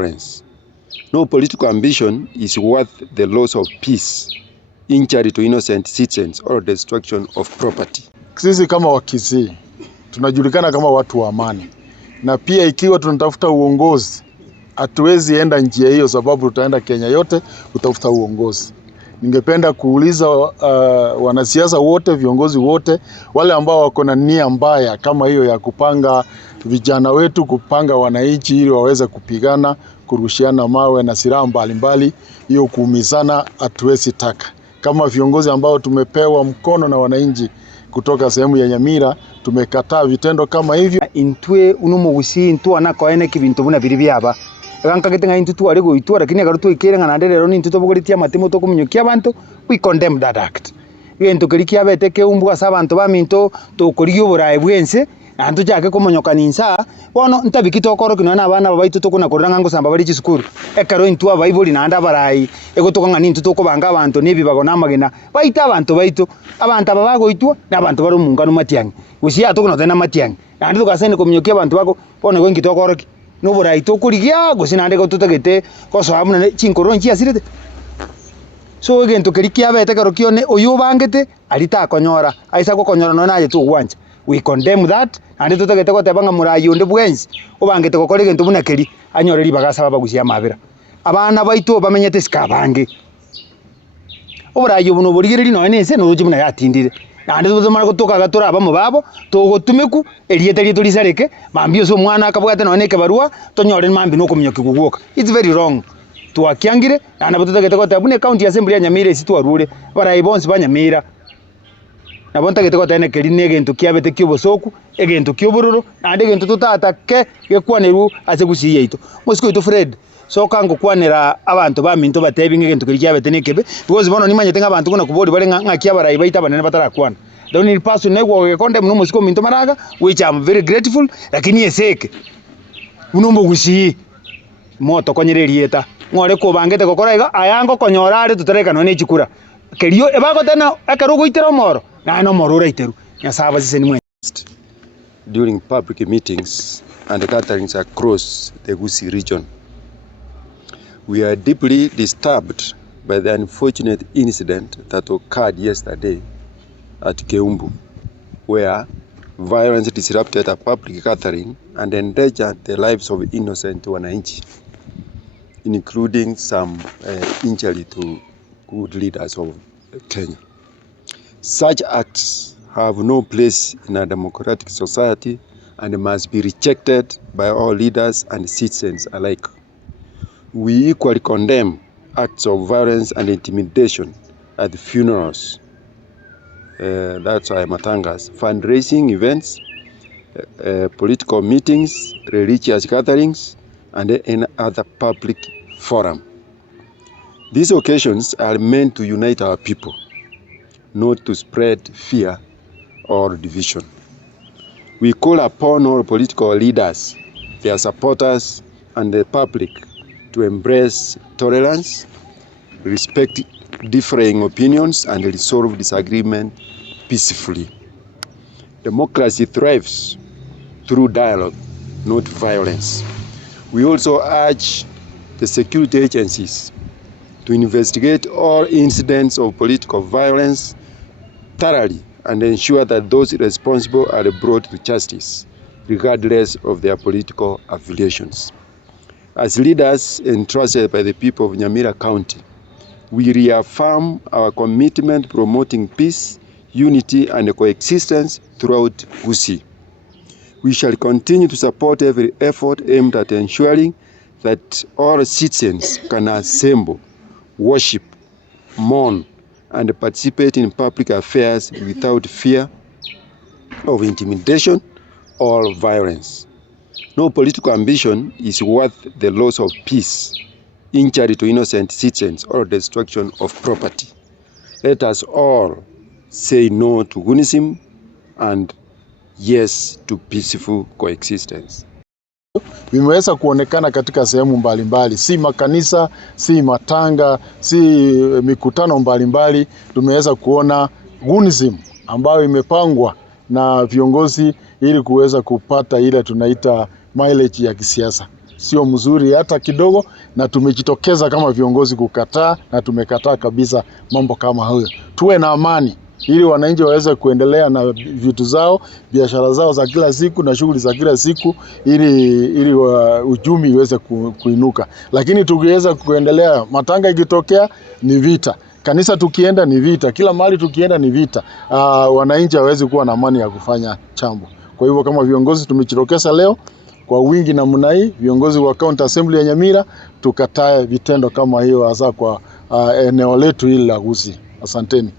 violence. No political ambition is worth the loss of peace, injury to innocent citizens, or destruction of property. Sisi kama Wakisii tunajulikana kama watu wa amani, na pia ikiwa tunatafuta uongozi hatuwezi enda njia hiyo, sababu tutaenda Kenya yote kutafuta uongozi. Ningependa kuuliza wanasiasa wote, viongozi wote, wale ambao wako na nia mbaya kama hiyo ya kupanga vijana wetu, kupanga wananchi ili waweze kupigana, kurushiana mawe na silaha mbalimbali, hiyo kuumizana hatuwezi taka. Kama viongozi ambao tumepewa mkono na wananchi kutoka sehemu ya Nyamira, tumekataa vitendo kama hivyo. Intwe unomugusi ntwana koene kibintu buna biri byaba ganka getenga intu twari goitwa, lakini agarutu ikirenga na nderero ni intu tobuguritia matimo to kumunyokia abantu, we condemn that act. Gento kirikia beteke umbuga sabantu baminto to koriyo burayi bwense antu jake kumunyokanisa bono ntabikito koro kino na abana babaitu to kuna kuranga ngo samba bari cisukuru ekaro intu abaibuli na anda barayi egotoka ngani intu to kubanga abantu nebibago namagena baita abantu baitu abantu abagoitwa na abantu bari mungano matiangi gusia to kuno tena matiangi andi tukasene kumunyokia abantu bako bono ngo ngito koro no burayi to kurigia gusina ande gotutegete koso amuna chinkoro nchi asirete. So gento kirikia bete karo kione oyo bangete alita konyora aisa ko konyora no naje tu gwanja. We condemn that, and to take a tebanga murayi onde bwenzi obangete kokore gento bunakeri anyoreri bagasa babagusia mabera abana baito bamenyete skabange oburayi buno burigiriri no nese no jimuna yatindire andi tuzomara kutoka gatora abamo babo togotumeku eliete lito lisareke mambio so mwana akabwate no neke barua tonyore mambi no kumnyoki kuguoka. It's very wrong. Tuakiangire na nabututegete ko tabune county assembly ya Nyamira isitu arure barayi bonse banyamira na bonta gete kotene kerine gento kiabete kyobosoku egento kyobururu na ande gento tutatake gekwaneru ase gusiye ito musiko ito Fred so kango kwanera abantu baminto batebinge gento kiabete nekebe because bono nimanye tenga abantu kuna kubodi bale ngakia barayi baita banene batarakwana don't need person nego gekonde muno musiko minto maraga which I'm very grateful, lakini eseke unombo gusiye moto konyererieta ngore ko bangete kokora ayango konyorare tutereka no nechikura kerio ebago tena akarugo itero moro na no moro reiteru nyasaba sise nimwe. During public meetings and gatherings across the Gusii region, we are deeply disturbed by the unfortunate incident that occurred yesterday at Keumbu, where violence disrupted a public gathering and endangered the lives of innocent wananchi, including some injury to good leaders of Kenya. Such acts have no place in a democratic society and must be rejected by all leaders and citizens alike. We equally condemn acts of violence and intimidation at funerals, that's why matangas, fundraising events, political meetings, religious gatherings, and in other public forums. These occasions are meant to unite our people, not to spread fear or division. We call upon all political leaders, their supporters, and the public to embrace tolerance, respect differing opinions, and resolve disagreement peacefully. Democracy thrives through dialogue, not violence. We also urge the security agencies to investigate all incidents of political violence thoroughly and ensure that those responsible are brought to justice, regardless of their political affiliations. As leaders entrusted by the people of Nyamira County, we reaffirm our commitment promoting peace, unity, and coexistence throughout Gusii. We shall continue to support every effort aimed at ensuring that all citizens can assemble, worship, mourn, and participate in public affairs without fear of intimidation or violence. No political ambition is worth the loss of peace, injury to innocent citizens, or destruction of property. Let us all say no to Gunism and yes to peaceful coexistence. Vimeweza kuonekana katika sehemu mbalimbali, si makanisa, si matanga, si mikutano mbalimbali. Tumeweza kuona Gunism ambayo imepangwa na viongozi ili kuweza kupata ile tunaita mileage ya kisiasa. sio mzuri hata kidogo, na tumejitokeza kama viongozi kukataa, na tumekataa kabisa mambo kama hayo. Tuwe na amani ili wananchi waweze kuendelea na vitu zao, biashara zao za kila siku na shughuli za kila siku, ili uchumi iweze kuinuka. Lakini tukiweza kuendelea, matanga ikitokea ni vita, kanisa tukienda ni vita, kila mahali tukienda ni vita, wananchi hawezi kuwa na amani ya kufanya chambo. Kwa hivyo kama viongozi tumejitokeza leo kwa wingi namna hii, viongozi wa County Assembly ya Nyamira, tukatae vitendo kama hiyo hasa kwa eneo letu hili la Gusii. Asanteni.